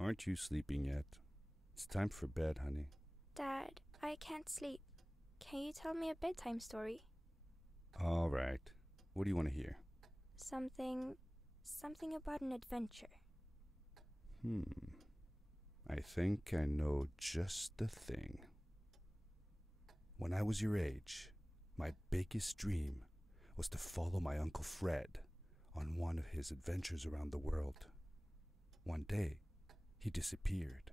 Aren't you sleeping yet? It's time for bed, honey. Dad, I can't sleep. Can you tell me a bedtime story? All right. What do you want to hear? Something about an adventure. I think I know just the thing. When I was your age, my biggest dream was to follow my Uncle Fred on one of his adventures around the world. One day, he disappeared.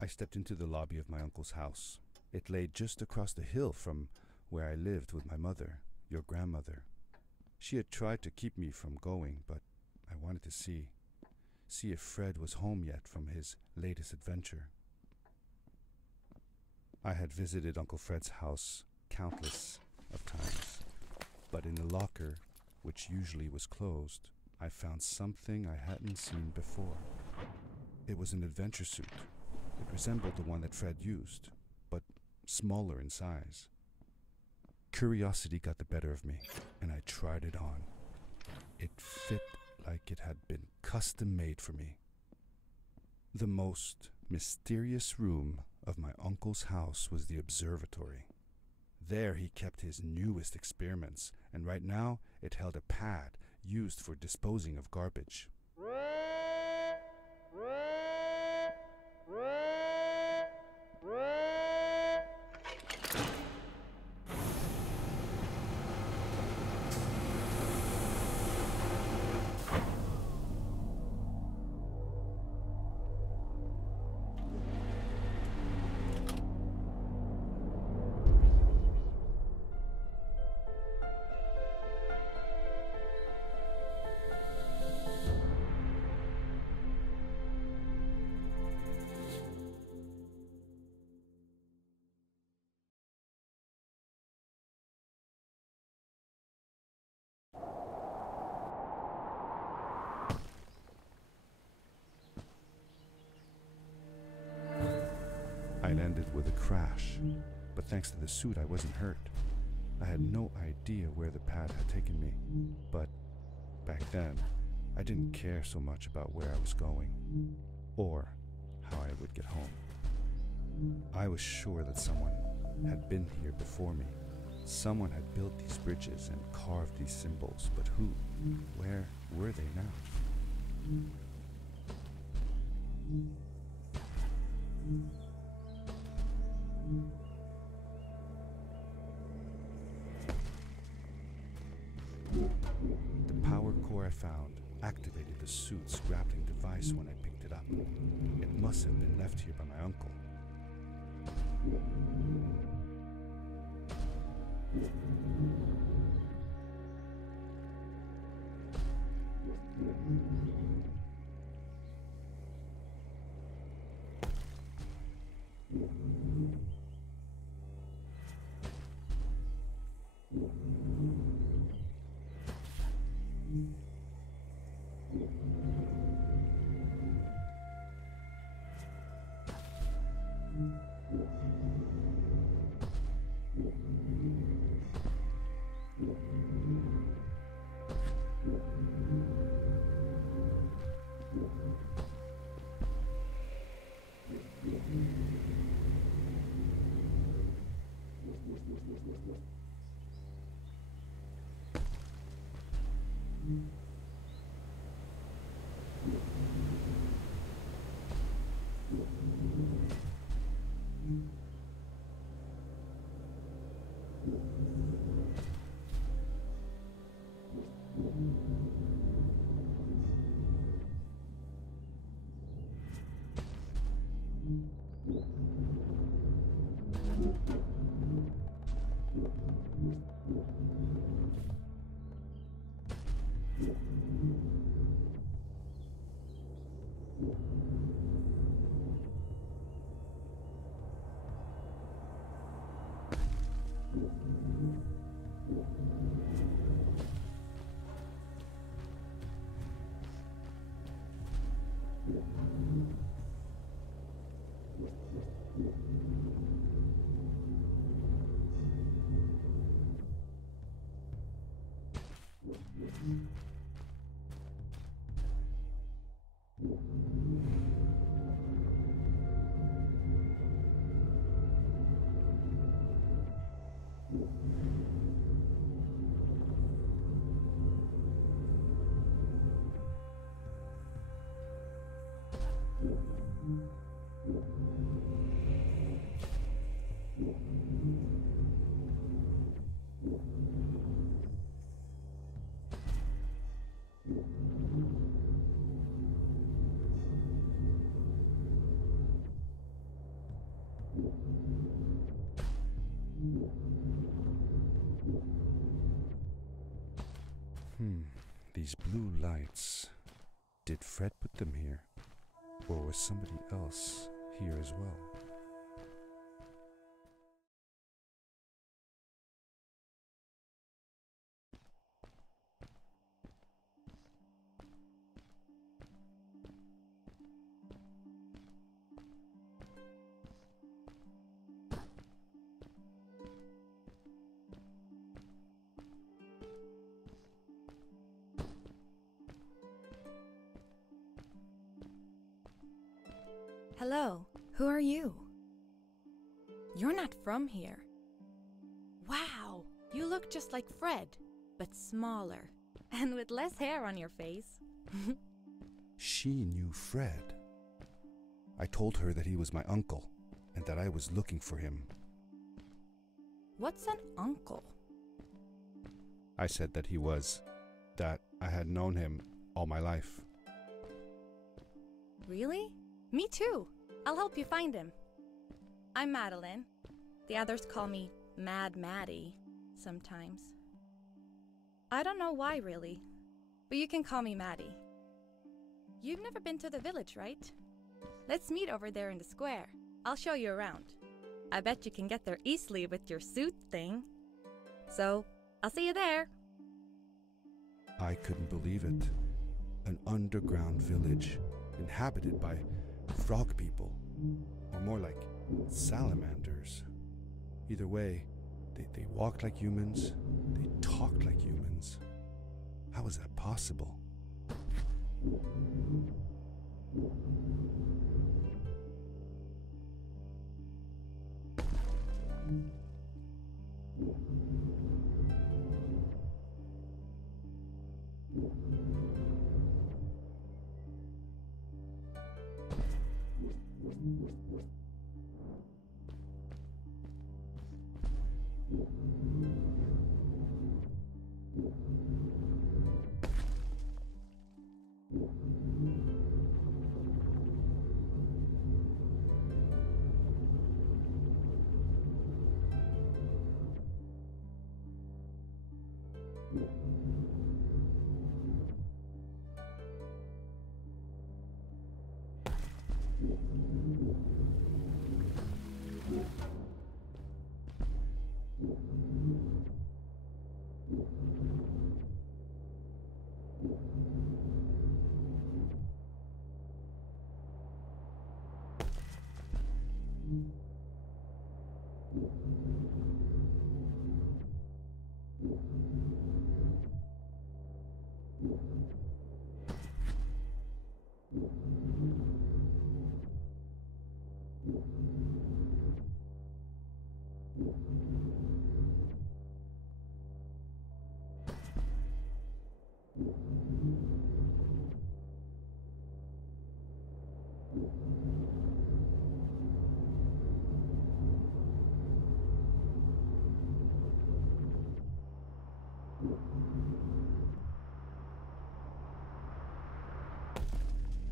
I stepped into the lobby of my uncle's house. It lay just across the hill from where I lived with my mother, your grandmother. She had tried to keep me from going, but I wanted to see if Fred was home yet from his latest adventure. I had visited Uncle Fred's house countless of times, but in the locker, which usually was closed, I found something I hadn't seen before. It was an adventure suit. It resembled the one that Fred used, but smaller in size. Curiosity got the better of me, and I tried it on. It fit like it had been custom made for me. The most mysterious room of my uncle's house was the observatory. There he kept his newest experiments, and right now it held a pad used for disposing of garbage. I landed with a crash, but thanks to the suit I wasn't hurt. I had no idea where the pad had taken me, but back then I didn't care so much about where I was going or how I would get home. I was sure that someone had been here before me. Someone had built these bridges and carved these symbols, but who? Where were they now? The power core I found activated the suit's grappling device when I picked it up. It must have been left here by my uncle. These blue lights. Did Fred put them here? Or was somebody else here as well? Hello, who are you? You're not from here. Wow, you look just like Fred, but smaller, and with less hair on your face. She knew Fred. I told her that he was my uncle, and that I was looking for him. What's an uncle? I said that he was, that I had known him all my life. Really? Me too. I'll help you find him. I'm Madeline. The others call me Mad Maddie sometimes. I don't know why really, but you can call me Maddie. You've never been to the village, right? Let's meet over there in the square. I'll show you around. I bet you can get there easily with your suit thing. So, I'll see you there. I couldn't believe it. An underground village inhabited by frog people, or more like salamanders. Either way, they walked like humans, they talked like humans. How is that possible?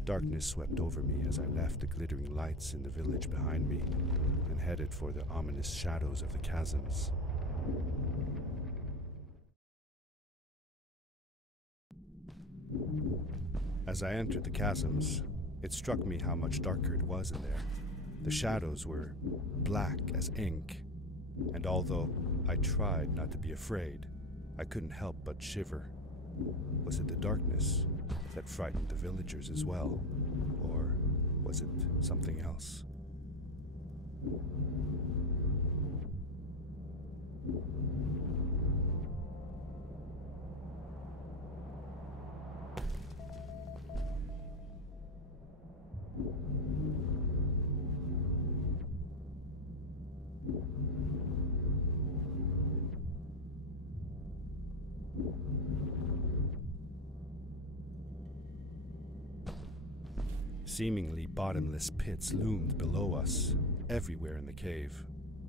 Darkness swept over me as I left the glittering lights in the village behind me and headed for the ominous shadows of the chasms. As I entered the chasms, it struck me how much darker it was in there. The shadows were black as ink, and although I tried not to be afraid, I couldn't help but shiver. Was it the darkness that frightened the villagers as well, or was it something else? Seemingly bottomless pits loomed below us, everywhere in the cave.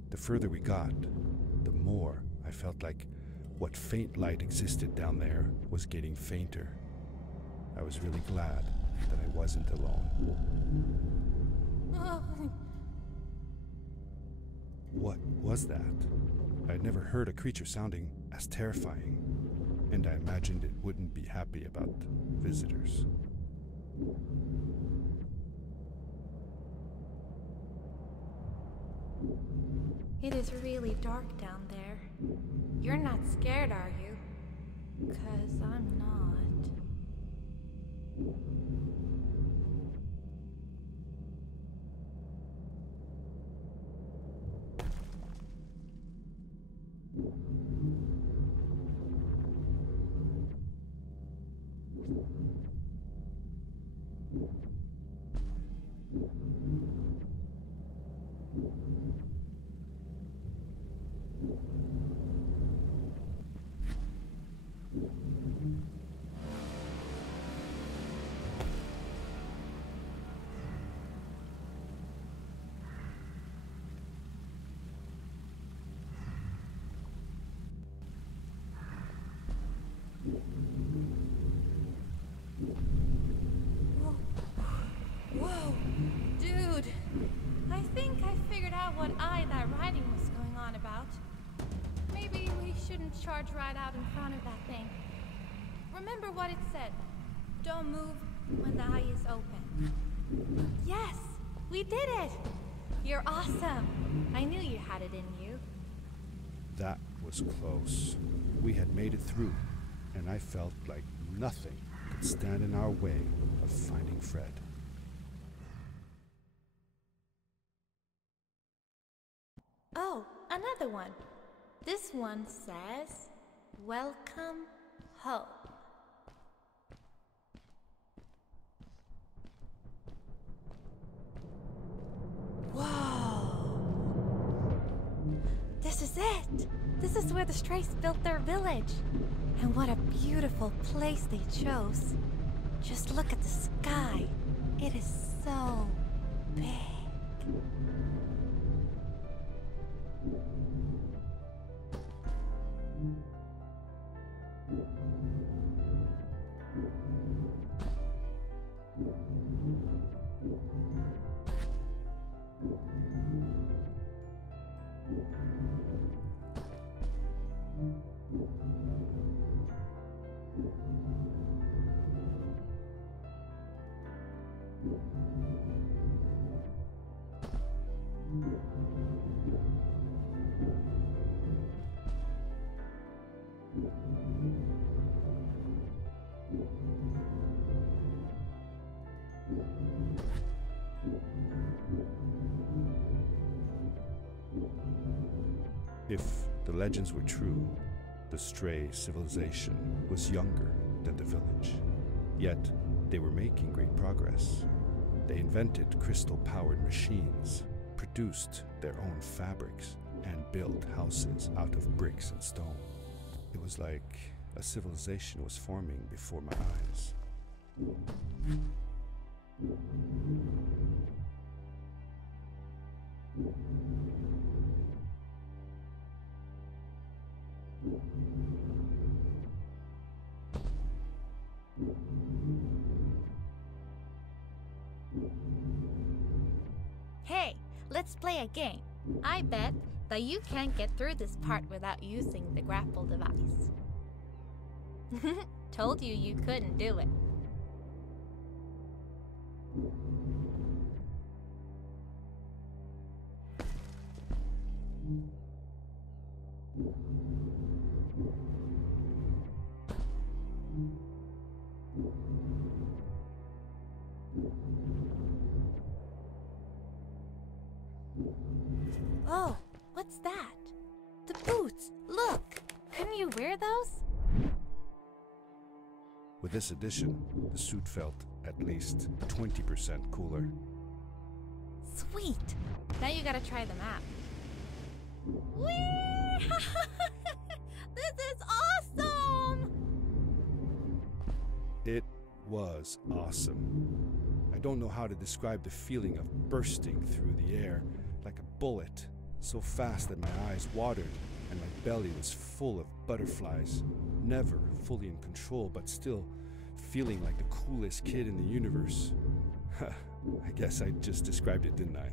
The further we got, the more I felt like what faint light existed down there was getting fainter. I was really glad that I wasn't alone. What was that? I'd never heard a creature sounding as terrifying, and I imagined it wouldn't be happy about visitors. It is really dark down there. You're not scared, are you? 'Cause I'm not. Whoa, dude. I think I figured out what that writing was going on about. Maybe we shouldn't charge right out in front of that thing. Remember what it said. Don't move when the eye is open. Yes, we did it. You're awesome. I knew you had it in you. That was close. We had made it through, and I felt like nothing could stand in our way of finding Fred. Oh, another one. This one says, "Welcome home." Whoa! This is it! This is where the Strays built their village. And what a beautiful place they chose. Just look at the sky. It is so big. If the legends were true, the Stray civilization was younger than the village. Yet, they were making great progress. They invented crystal-powered machines, produced their own fabrics, and built houses out of bricks and stone. It was like a civilization was forming before my eyes. Hey, let's play a game. I bet that you can't get through this part without using the grapple device. Told you you couldn't do it. Oh, what's that? The boots! Look! Couldn't you wear those? With this addition, the suit felt at least 20% cooler. Sweet! Now you gotta try the map. Whee! This is awesome! It was awesome. I don't know how to describe the feeling of bursting through the air like a bullet, so fast that my eyes watered and my belly was full of butterflies, never fully in control, but still feeling like the coolest kid in the universe. I guess I just described it, didn't I?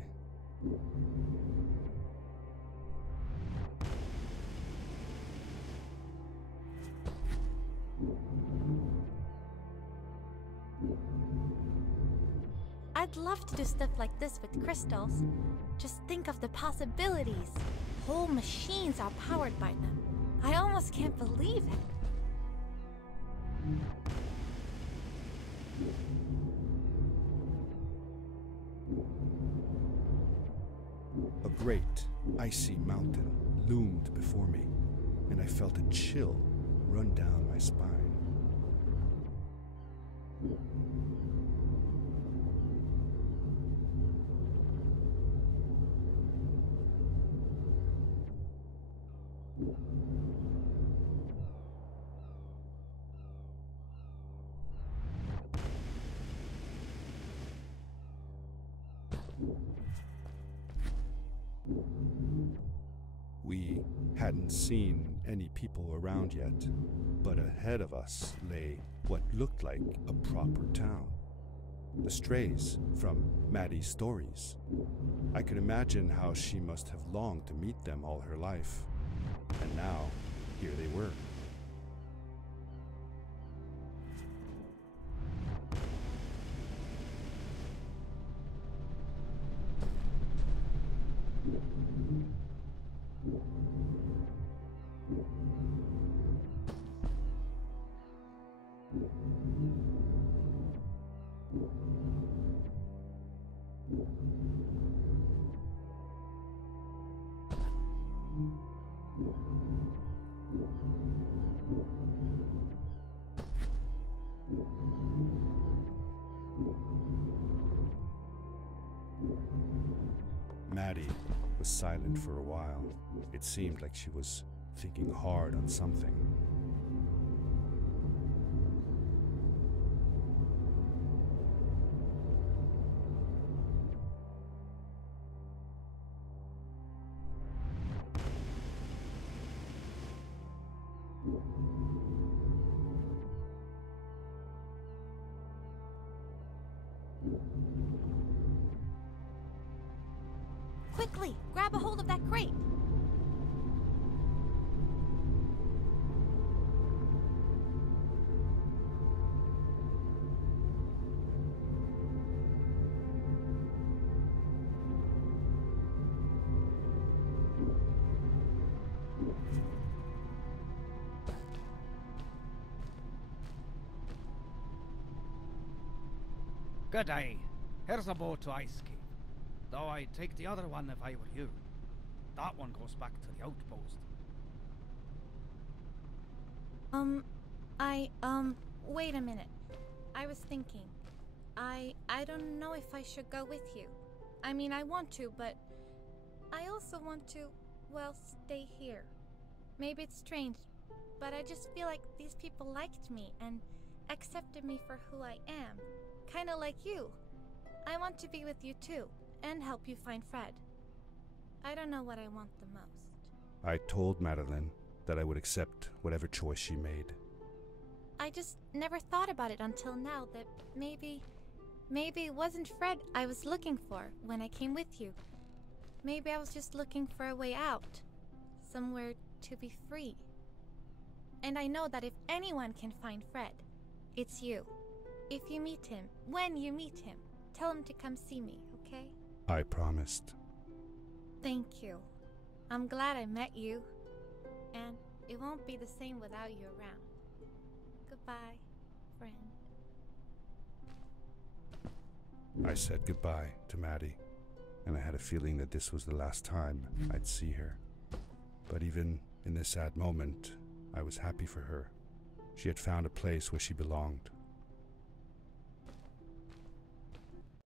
I'd love to do stuff like this with crystals. Just think of the possibilities. Whole machines are powered by them. I almost can't believe it. A great, icy mountain loomed before me, and I felt a chill run down my spine. We hadn't seen any people around yet, but ahead of us lay what looked like a proper town. The strays from Maddie's stories. I could imagine how she must have longed to meet them all her life. And now, here they were. Maddie was silent for a while. It seemed like she was thinking hard on something. Quickly, grab a hold of that crate. Good day. Here's a boat to Ice Cave. Though I'd take the other one if I were you. That one goes back to the outpost. Wait a minute. I was thinking. I don't know if I should go with you. I mean, I want to, but I also want to, well, stay here. Maybe it's strange, but I just feel like these people liked me and accepted me for who I am. Kinda like you. I want to be with you too, and help you find Fred. I don't know what I want the most. I told Madeline that I would accept whatever choice she made. I just never thought about it until now that maybe it wasn't Fred I was looking for when I came with you. Maybe I was just looking for a way out. Somewhere to be free. And I know that if anyone can find Fred, it's you. If you meet him, when you meet him, tell him to come see me, okay? I promised. Thank you. I'm glad I met you. And it won't be the same without you around. Goodbye, friend. I said goodbye to Maddie, and I had a feeling that this was the last time I'd see her. But even in this sad moment, I was happy for her. She had found a place where she belonged.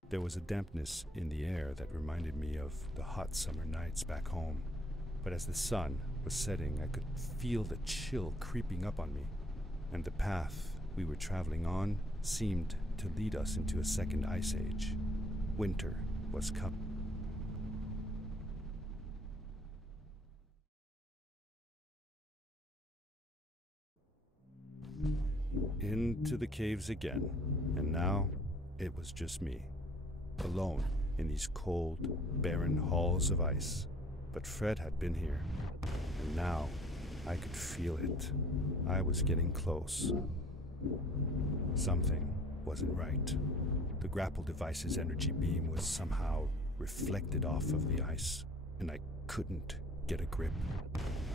There was a dampness in the air that reminded me of the hot summer nights back home. But as the sun was setting, I could feel the chill creeping up on me, and the path we were traveling on seemed to lead us into a second ice age. Winter was coming. Into the caves again, and now it was just me, alone in these cold, barren halls of ice. But Fred had been here, and now I could feel it. I was getting close. Something wasn't right. The grapple device's energy beam was somehow reflected off of the ice, and I couldn't get a grip.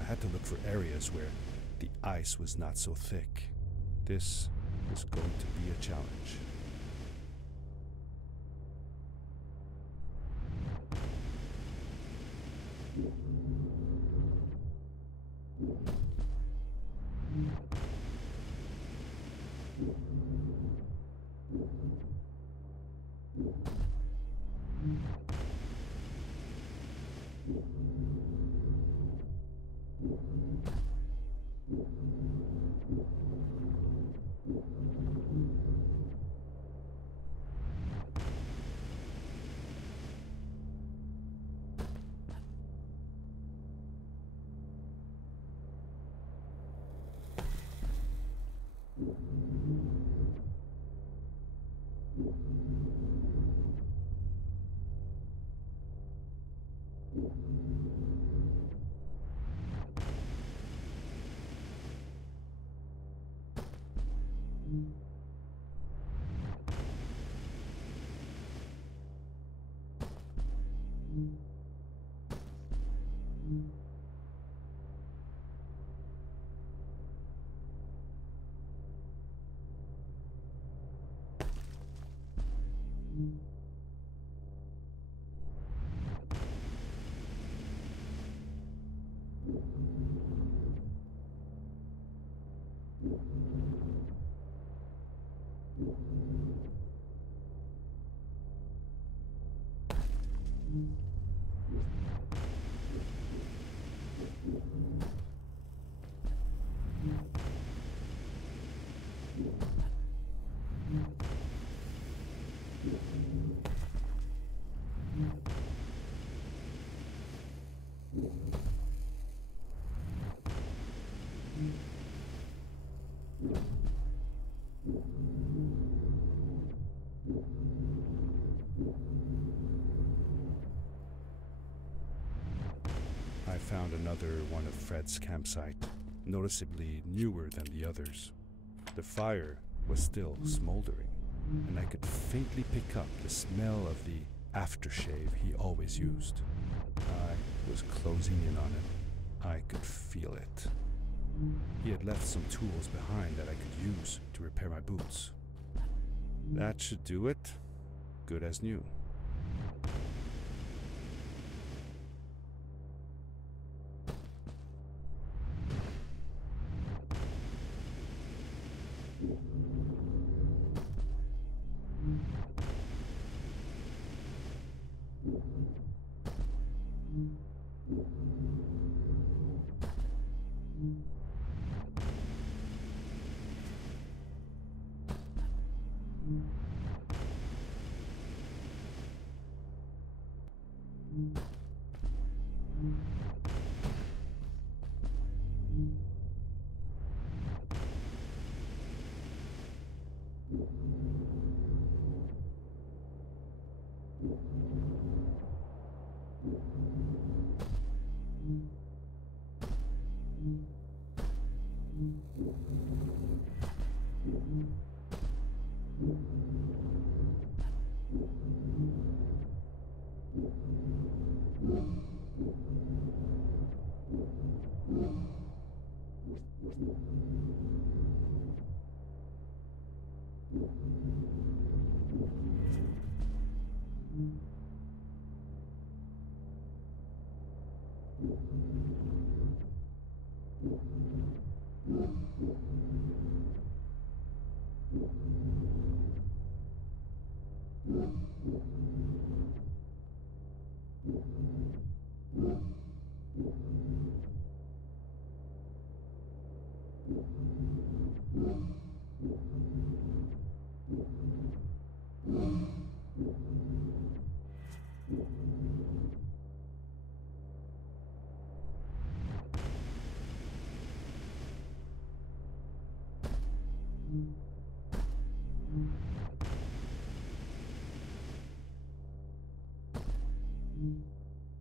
I had to look for areas where the ice was not so thick. This was going to be a challenge. I found another one of Fred's campsite, noticeably newer than the others. The fire was still smoldering, and I could faintly pick up the smell of the aftershave he always used. I was closing in on it. I could feel it. He had left some tools behind that I could use to repair my boots. That should do it. Good as new.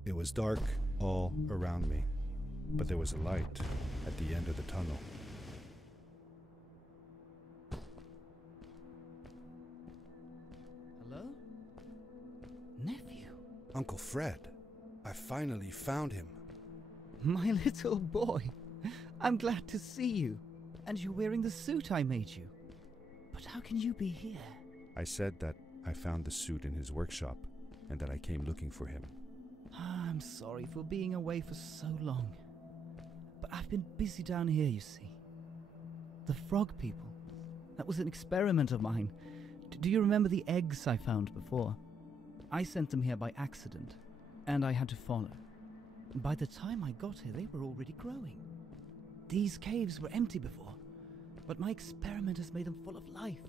It was dark all around me, but there was a light at the end of the tunnel. Hello? Nephew? Uncle Fred, I finally found him. My little boy. I'm glad to see you. And you're wearing the suit I made you. But how can you be here? I said that I found the suit in his workshop and that I came looking for him. I'm sorry for being away for so long. But I've been busy down here, you see. The frog people. That was an experiment of mine. Do you remember the eggs I found before? I sent them here by accident, and I had to follow. By the time I got here, they were already growing. These caves were empty before, but my experiment has made them full of life.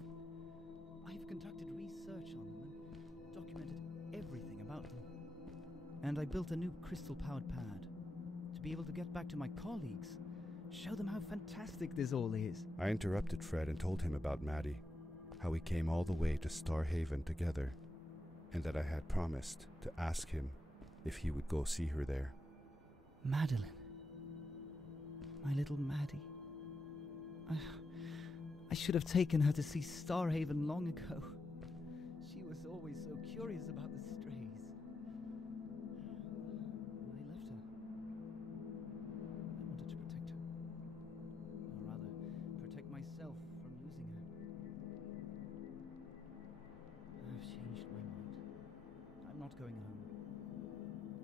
I've conducted research on them and documented everything about them. And I built a new crystal-powered pad to be able to get back to my colleagues, show them how fantastic this all is. I interrupted Fred and told him about Maddie, how we came all the way to Starhaven together, and that I had promised to ask him if he would go see her there. Madeline. My little Maddie. I should have taken her to see Starhaven long ago. She was always so curious about the strays. I left her. I wanted to protect her. Or rather, protect myself from losing her. I've changed my mind. I'm not going home.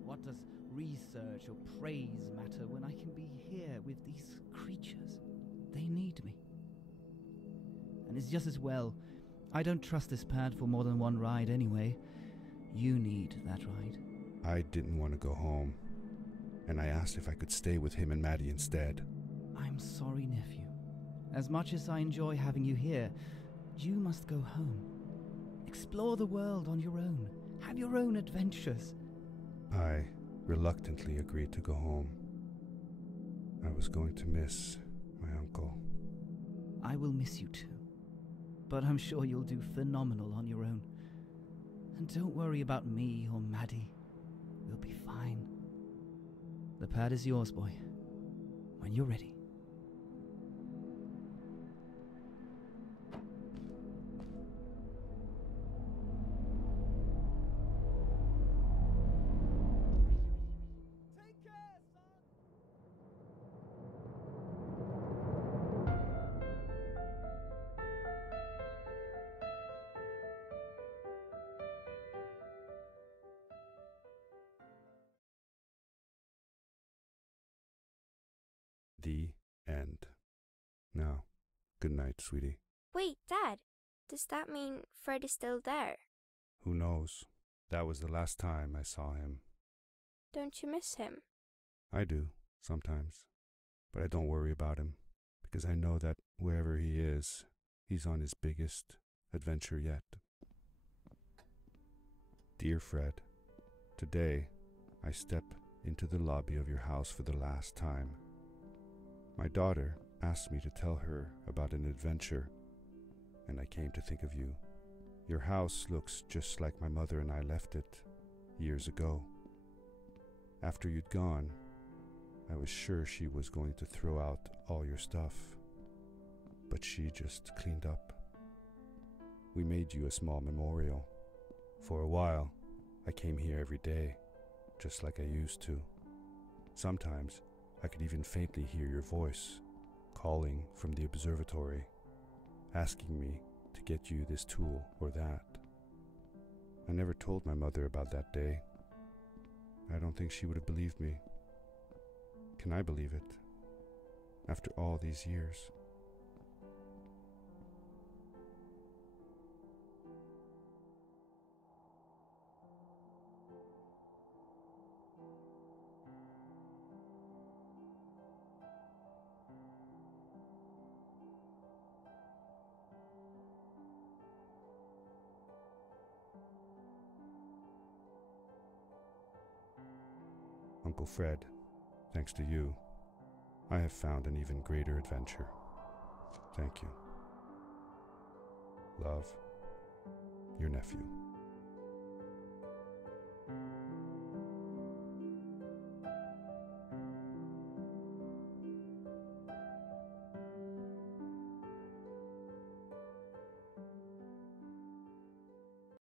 What does research or praise matter when I can be here with these creatures? They need me. And it's just as well. I don't trust this pad for more than one ride anyway. You need that ride. I didn't want to go home, and I asked if I could stay with him and Maddie instead. I'm sorry, nephew. As much as I enjoy having you here, you must go home. Explore the world on your own. Have your own adventures. I reluctantly agreed to go home. I was going to miss my uncle. I will miss you too. But I'm sure you'll do phenomenal on your own. And don't worry about me or Maddie. We'll be fine. The pad is yours, boy. When you're ready. The end. Now, good night, sweetie. Wait, Dad. Does that mean Fred is still there? Who knows? That was the last time I saw him. Don't you miss him? I do, sometimes. But I don't worry about him, because I know that wherever he is, he's on his biggest adventure yet. Dear Fred, today I step into the lobby of your house for the last time. My daughter asked me to tell her about an adventure, and I came to think of you. Your house looks just like my mother and I left it years ago. After you'd gone, I was sure she was going to throw out all your stuff, but she just cleaned up. We made you a small memorial. For a while, I came here every day, just like I used to. Sometimes, I could even faintly hear your voice, calling from the observatory, asking me to get you this tool or that. I never told my mother about that day. I don't think she would have believed me. Can I believe it? After all these years? Uncle Fred, thanks to you, I have found an even greater adventure. Thank you. Love, your nephew.